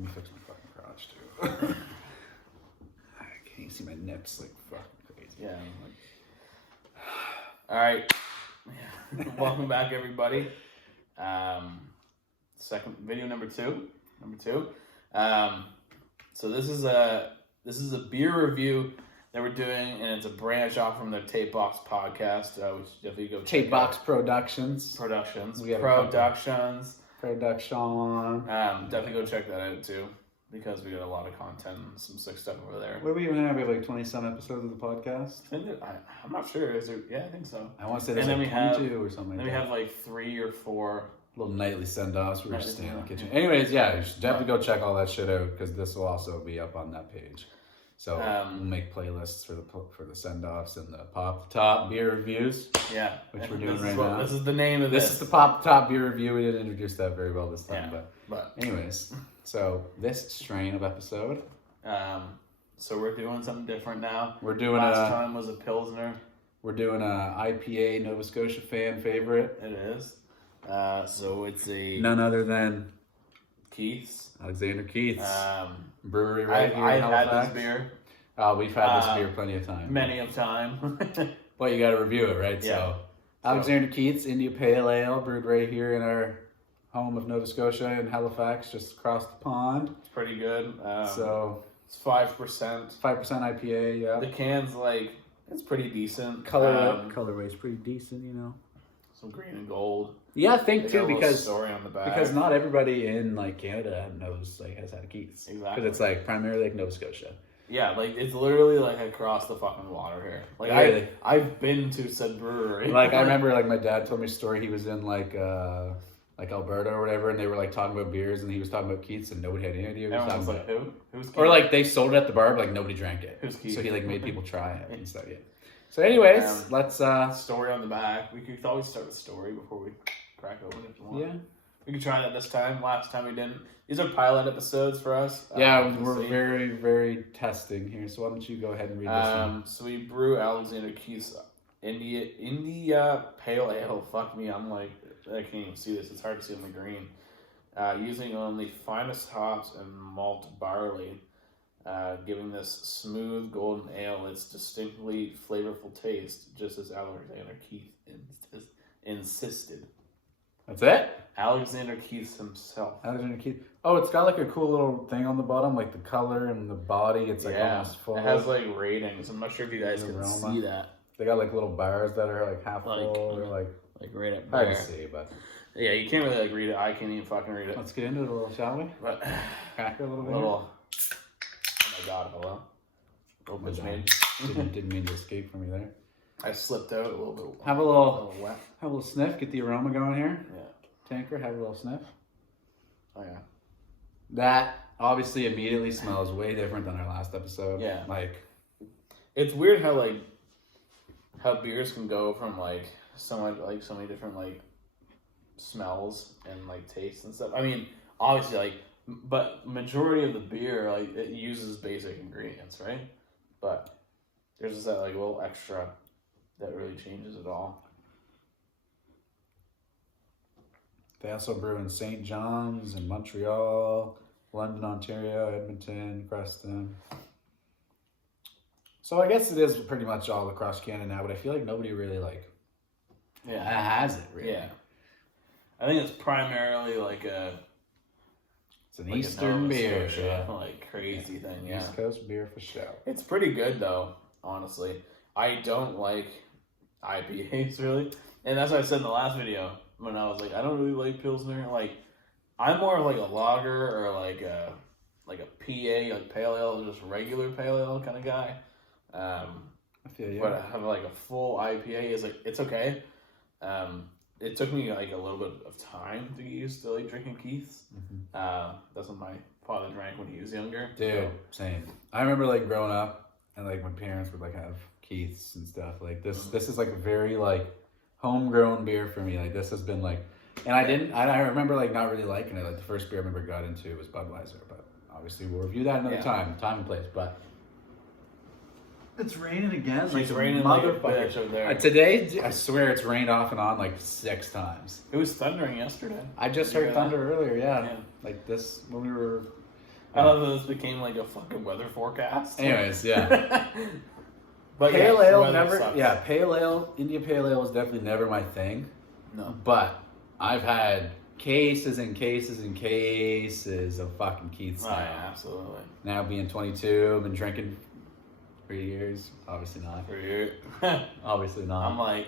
Let me fix my fucking crotch too. I can't see my nips like fucking crazy. Yeah. All right. Welcome back, everybody. Second video number two. So this is a beer review that we're doing, and it's a branch off from the TapeBox podcast. Which definitely go check TapeBox out. Productions. Productions. Definitely go check that out too, because we got a lot of content and some sick stuff over there. What do we even have? We have like 20-some episodes of the podcast. I'm not sure. Is there? Yeah, I think so. I want to say there's like 22 or something. Then we have like 3 or 4 little nightly send-offs. We were just staying in the kitchen. Anyways, yeah, you should definitely go check all that shit out, because this will also be up on that page. So we'll make playlists for the send-offs and the Pop the Top beer reviews. Yeah, which we're doing right now. This is the name of this. This is the Pop the Top beer review. We didn't introduce that very well this time, but anyways. So this strain of episode. So we're doing something different now. We're doing last time was a Pilsner. We're doing a IPA Nova Scotia fan favorite. It is. So it's a none other than Keith's. Alexander Keith's brewery right here in Halifax. I've had this beer. We've had this beer plenty of times. Many of time. But you got to review it, right? Yeah. So Alexander Keith's India Pale Ale, brewed right here in our home of Nova Scotia in Halifax, just across the pond. It's pretty good. So it's 5%. 5% IPA, yeah. The can's it's pretty decent. Colorway's pretty decent, you know. Some green and gold. Yeah, I think too, because story on the back. Because not everybody in Canada has had a Keith's. Exactly. Because it's primarily Nova Scotia. Yeah, it's literally across the fucking water here. Really? I've been to said brewery. I remember my dad told me a story. He was in Alberta or whatever, and they were talking about beers, and he was talking about Keith's, and nobody had any idea what he was talking about. Who? Who's Keith's? Or they sold it at the bar, but nobody drank it. Who's Keith's? So he made people try it and stuff. Yeah. So anyways, let's story on the back. We could always start with story before we crack open if you want. Yeah. We could try that this time. Last time we didn't. These are pilot episodes for us. Yeah, we're very, very testing here. So why don't you go ahead and read this one? So we brew Alexander Keith's India Pale Ale. Fuck me, I can't even see this. It's hard to see on the green. Using only finest hops and malt barley, giving this smooth golden ale its distinctly flavorful taste, just as Alexander Keith insisted. That's it? Alexander Keith himself. Alexander Keith. Oh, it's got a cool little thing on the bottom, the color and the body. It's almost full. It has ratings. I'm not sure if you guys can see that. They got little bars that are half full or right up there. Hard to see, but yeah, you can't really read it. I can't even fucking read it. Let's get into it a little, shall we? But crack it a little bit. Oh my god, hello. Didn't mean to escape from you there. I slipped out a little bit. Have a little sniff. Get the aroma going here. Yeah. Tanker, have a little sniff. Oh yeah. That obviously immediately smells way different than our last episode. Yeah. It's weird how beers can go from so many different smells and tastes and stuff. I mean, obviously but majority of the beer it uses basic ingredients, right? But there's just that little extra that really changes it all. They also brew in St. John's and Montreal, London, Ontario, Edmonton, Preston. So I guess it is pretty much all across Canada now, but I feel nobody really has it really. Yeah. I think it's primarily it's an Eastern beer, crazy thing. Yeah. East Coast beer for sure. It's pretty good though, honestly. I don't like IPAs really, and that's what I said in the last video when I was I don't really like Pilsner. I'm more of a lager or a PA, pale ale, just regular pale ale kind of guy. I feel you. But I have a full IPA is it's okay. It took me a little bit of time to get used to drinking Keith's. Mm-hmm. That's what my father drank when he was younger. Dude, same. I remember growing up and my parents would have Keith's and stuff. This is a very homegrown beer for me. This has been and I remember not really liking it. The first beer I remember got into was Budweiser, but obviously we'll review that another time and place. But it's raining again. It's raining bitch over there. Today, I swear it's rained off and on 6 times. It was thundering yesterday. I just heard thunder earlier. Yeah. This when we were I love that this became like a fucking weather forecast. Anyways, yeah. But Pale yeah, ale weather never. sucks. Yeah, pale ale. India pale ale was definitely never my thing. No. But I've had cases and cases and cases of fucking Keith's Oh, now. yeah, absolutely. Now being 22, I've been drinking 3 years. Obviously not. For you. Obviously not. I'm like,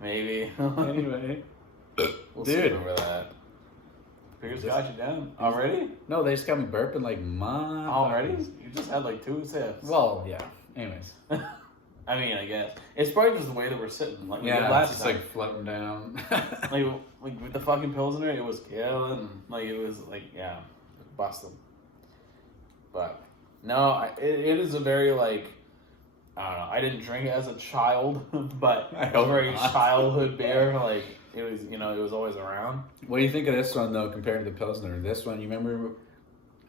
maybe. Anyway. We'll Dude. see over that. Beer's got you down. Already? No, they just got me burping like my. Already? You just had like 2 sips. Well, yeah. Anyways. I mean, I guess. It's probably just the way that we're sitting. Like we did Yeah, it's last just time. like floating down. like with the fucking Pilsner, it was killing. Like it was like, yeah, busted. But no, it is a very like, I don't know. I didn't drink it as a child, but I it was a hope very not. childhood beer. Like it was, it was always around. What do you think of this one though, compared to the Pilsner? This one, you remember?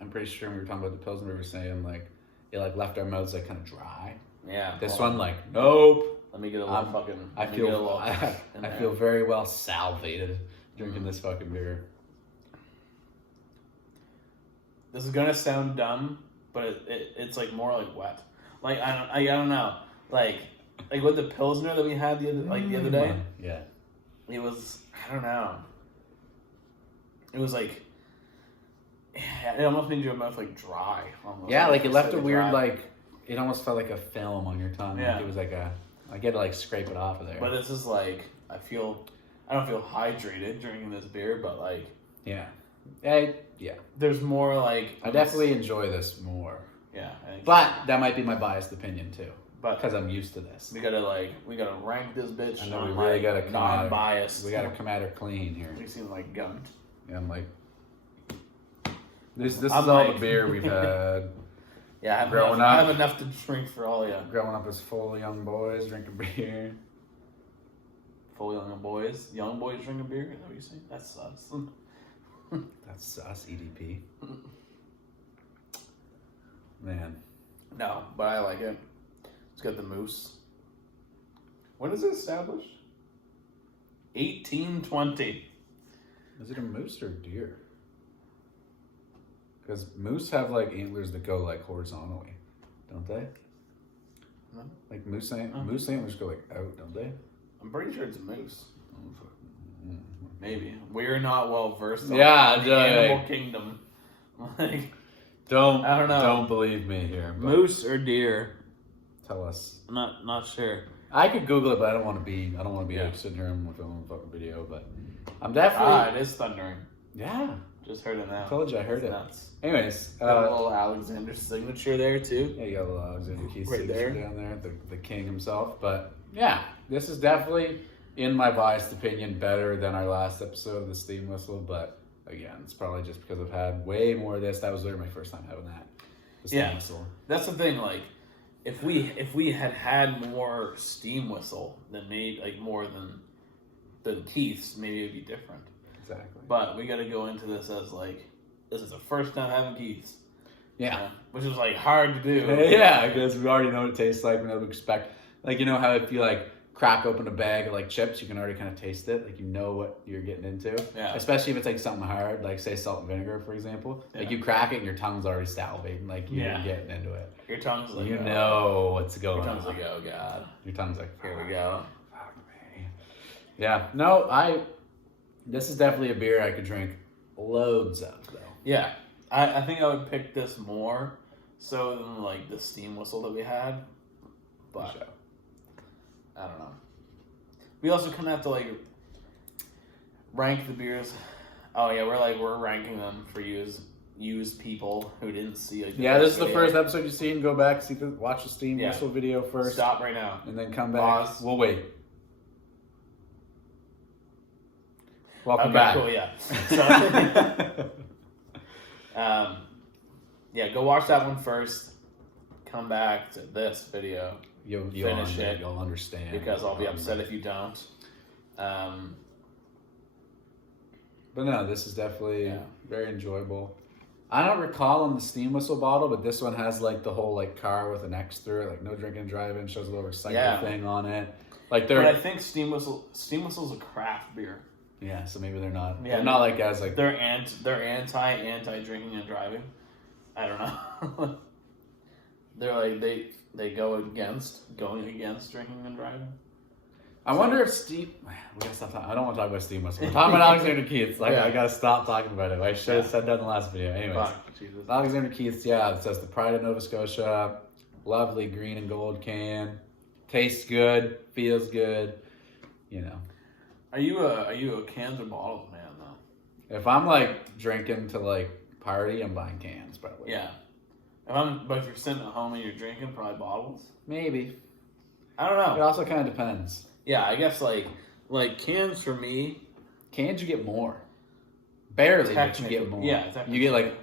I'm pretty sure when we were talking about the Pilsner, we were saying like it like left our mouths like kind of dry. Yeah. This well, one, like, nope. Let me get a little fucking. I let me get a feel little I in there. feel very well salvated drinking this fucking beer. This is gonna sound dumb, but it's like more like wet. Like I don't know. Like with the Pilsner that we had the other day. Yeah. It was, I don't know. It was like, it almost made your mouth like dry. Almost. Yeah, like it left a like weird dry. like. It almost felt like a film on your tongue. Yeah. Like it was like I get to like scrape it off of there. But this is like, I don't feel hydrated drinking this beer, but like. Yeah. Yeah. There's more like. I definitely enjoy this more. Yeah. I think But that might be my biased opinion too. But Because I'm used to this. we gotta rank this bitch. I know on, we really like, gotta come at her. non-biased. We gotta come at her clean here. We seem like gunned. Yeah, I'm like. This is I'm all like- the beer we've had. Yeah, I have, Growing enough, I up. have enough to drink for all you. Growing up as full young boys drinking beer. Full young boys. Young boys drinking beer? Is that what you saying? That sucks. That's us, EDP. Man. No, but I like it. It's got the moose. When is it established? 1820. Is it a moose or a deer? Because moose have like antlers that go like horizontally, don't they? No. Like moose antlers go like out, don't they? I'm pretty sure it's a moose. Oh, fuck. Maybe. We're not well versed on Yeah, the like- animal kingdom. Like, Don't I don't know. Don't believe me here. But moose or deer? tell us. I'm not sure. I could Google it, but I don't want to be Yeah. like sitting here and filming a fucking video. But I'm definitely It is thundering. yeah. Just heard it now. Told you I heard It's it. nuts. Anyways, Got a little Alexander signature there too. yeah, you got a little Alexander Keith Right signature there. down there, the king himself. But yeah, this is definitely, in my biased opinion, better than our last episode of the steam whistle. But again, it's probably just because I've had way more of this. That was literally my first time having that. The steam Yeah. whistle. That's the thing. Like, if we had more steam whistle than maybe like more than Keith's, maybe it'd be different. Exactly. But we got to go into this as like this is the first time having Keith's. Yeah. Which is like hard to do. Yeah, because we already know what it tastes like. We know what to expect. Like, you know how if you like crack open a bag of like chips, you can already kind of taste it. Like, you know what you're getting into. Yeah. Especially if it's like something hard, like say salt and vinegar, for example. Like Yeah. you crack it and your tongue's already salivating. Like you're Yeah. getting into it. Your tongue's like You know what's going Your on. tongue's like, oh god, Your tongue's like, here we go. fuck me. Yeah. No, this is definitely a beer I could drink loads of though. Yeah, I think I would pick this more so than like the steam whistle that we had, but Sure. I don't know. We also kind of have to like rank the beers. Oh yeah, we're ranking them for used people who didn't see. Like, Yeah, this is the video. first episode you've seen. Go back, watch the steam Yeah. whistle video first. Stop right now. And then come back. Pause. We'll wait. Welcome Okay, back. cool. Yeah. So, yeah, go watch that one first. Come back to this video You'll Finish it. You'll understand. because I'll be upset if you don't. But no, this is definitely Yeah. very enjoyable. I don't recall on the steam whistle bottle, but this one has like the whole like car with an X through it, like no drinking and driving, shows a little recycle Yeah. thing on it. Like But I they're think steam whistle's a craft beer. Yeah, so maybe they're not. Yeah, they're not like as like. They're anti drinking and driving. I don't know. They're like they going against drinking and driving. I wonder if Steve. We gotta stop talking. I don't want to talk about Steve Muscle. We're talking about Alexander Keiths. Like I gotta stop talking about it. I should have said that in the last video. Anyways, Alexander Keiths. Yeah, it says the Pride of Nova Scotia. Lovely green and gold can. Tastes good. Feels good. You know. Are you a cans or bottles man though? If I'm like drinking to like party, I'm buying cans probably. Yeah. But if you're sitting at home and you're drinking, probably bottles. Maybe. I don't know. It also kind of depends. Yeah, I guess like cans for me. Cans you get more. Barely, but you get more. Yeah, you get like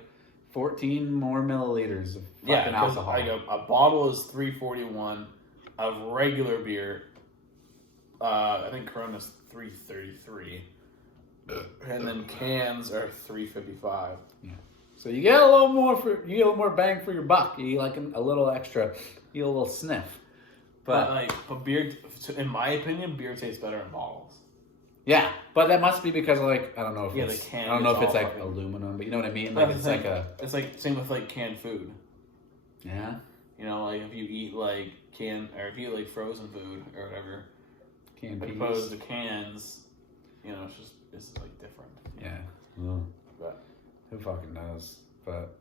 14 more milliliters of fucking alcohol. A bottle is 341 of regular beer. I think Corona's 333, and then cans are 355. Yeah. So you get a little more bang for your buck. You get like a little extra. You get a little sniff. But beer, in my opinion, beer tastes better in bottles. Yeah, but that must be because like I don't know if the it's can. I don't know if it's like aluminum, but you know what I mean. Like it's like it's like same with like canned food. Yeah. You know, like if you eat like if you eat like frozen food or whatever, canned peas. Opposed to cans, you know, it's like different. Yeah. Well, but who fucking knows? But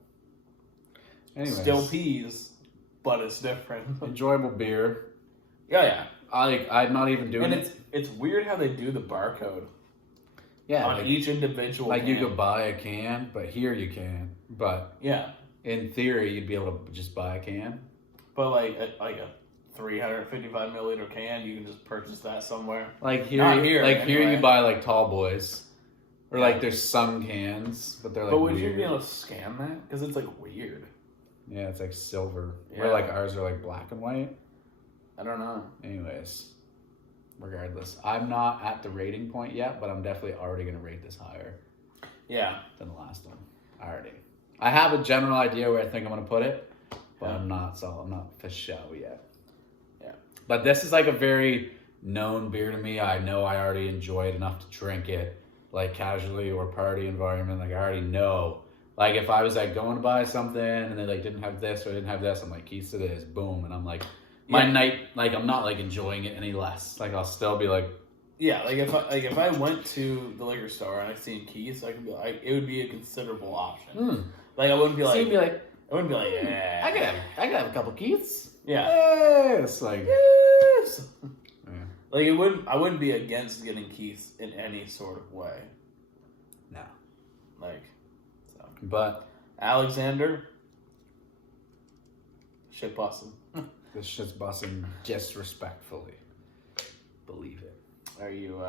anyways, still peas, but it's different. Enjoyable beer. Yeah. I'm not even doing it. It's weird how they do the barcode. Yeah, on each individual. Like can. You could buy a can, but here you can. But yeah, in theory, you'd be able to just buy a can. But like a 355 milliliter can, you can just purchase that somewhere. Like here you buy like Tall Boys, or like there's some cans, but they're like. But would weird. you be able to scan that? Because it's like weird. Yeah, it's like silver. Yeah. Where like ours are like black and white. I don't know. Anyways, regardless, I'm not at the rating point yet, but I'm definitely already gonna rate this higher. Yeah. Than the last one. I have a general idea where I think I'm gonna put it, but I'm not for show yet. Yeah. But this is like a very known beer to me. I know I already enjoy it enough to drink it, like casually or party environment. Like I already know. Like if I was like going to buy something and they like didn't have this or didn't have this, I'm like, keys to this, boom, and I'm like. My night, like I'm not like enjoying it any less. Like I'll still be like, yeah. Like if I went to the liquor store and I seen Keiths, it would be a considerable option. Like I wouldn't be like, I wouldn't be like, yeah. I could have a couple Keiths. Yeah. Yes. Like yes. Yeah. Like I wouldn't be against getting Keiths in any sort of way. No. Like, so. But Alexander, shit busting. This shit's busting disrespectfully. Believe it. Are you,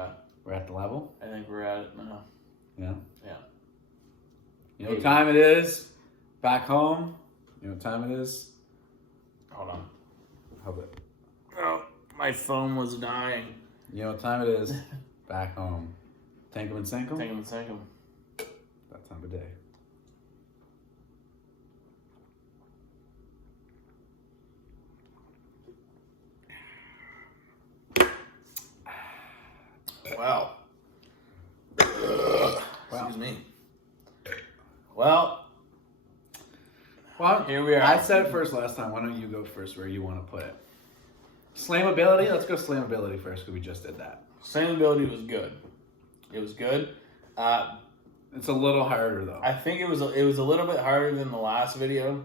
we're at the level? I think we're at it now. Yeah? Yeah. You know what time it is? Back home? You know what time it is? Hold on. Hold it. Oh, my phone was dying. You know what time it is? Back home. Tank 'em and sink 'em? Tank 'em and sink 'em. That time of day. Wow. Excuse me. Well, here we are. I said it first last time. Why don't you go first where you want to put it? Slammability? Let's go slammability first because we just did that. Slammability was good. It was good. It's a little harder though. I think it was a little bit harder than the last video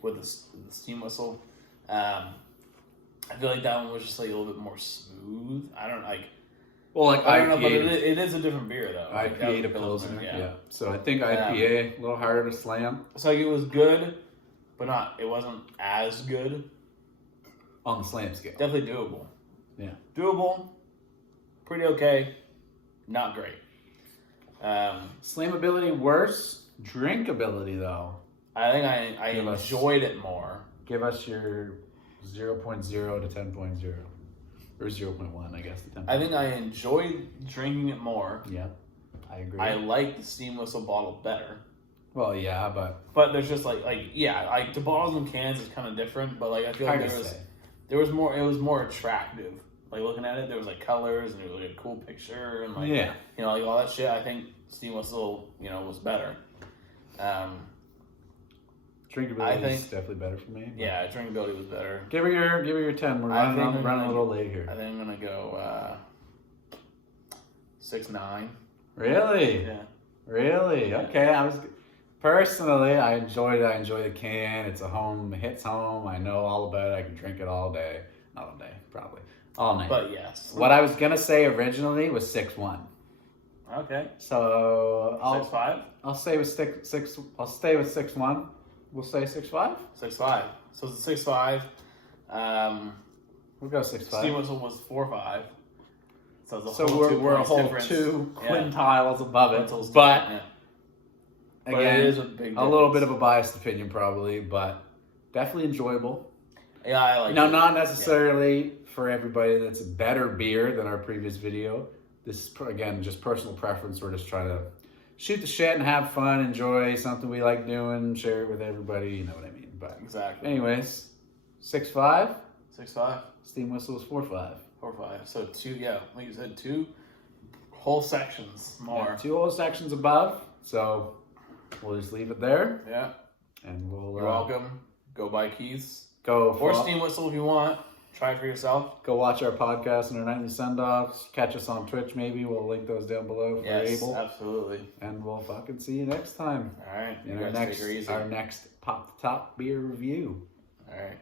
with the steam whistle. I feel like that one was just like a little bit more smooth. I don't like. Well, like I don't know, but it is a different beer though. IPA to Pilsner, yeah. So I think IPA a little harder to slam. So like it was good, but it wasn't as good. On the slam scale. Definitely doable. Yeah. Doable. Pretty okay. Not great. Slammability worse. Drinkability though. I think I enjoyed it more. Give us your 0.0 to 10.0. Or 0.1, I guess. I think I enjoyed drinking it more. Yeah, I agree. I like the steam whistle bottle better. Well, yeah, but there's just like the bottles and cans is kind of different. But like I feel like there was more. It was more attractive like looking at it. There was like colors and it was like a cool picture and like Yeah. you know, like all that shit. I think steam whistle, you know, was better. Drinkability is definitely better for me. Yeah, drinkability was better. Give her your 10. We're running a little late here. I think I'm gonna go 6.9. Really? Yeah. Really? Yeah. Okay. Personally, I enjoyed it. I enjoy the can. It's it hits home. I know all about it. I can drink it all day. Not all day, probably. All night. But yes. What I was gonna say originally was 6.1. Okay. So 6.5. I'll stay with 6. I'll stay with 6.1. We'll say 6.5. 6.5. So it's a 6.5. We'll go 6.5. Steam whistle was 4.5. So, we're a whole difference. 2 quintiles above it. Quintiles, But yeah. again, it is a big difference. A little bit of a biased opinion probably, but definitely enjoyable. Yeah, I like it. Now, not necessarily for everybody that's a better beer than our previous video. This is, again, just personal preference. We're just trying to shoot the shit and have fun, enjoy something we like doing, share it with everybody. You know what I mean? But exactly. anyways, 6.5. 6.5. Steam whistle was 4.5. 4.5. So 2, yeah, like you said, 2 whole sections more. Yeah, 2 whole sections above. So we'll just leave it there. Yeah. And we'll. You're welcome. Go buy Keith's. Or steam whistle if you want. Try it for yourself. Go watch our podcast and our nightly send-offs. Catch us on Twitch maybe. We'll link those down below if we're able. Absolutely. And we'll fucking see you next time. All right. In our next Pop the Top beer review. All right.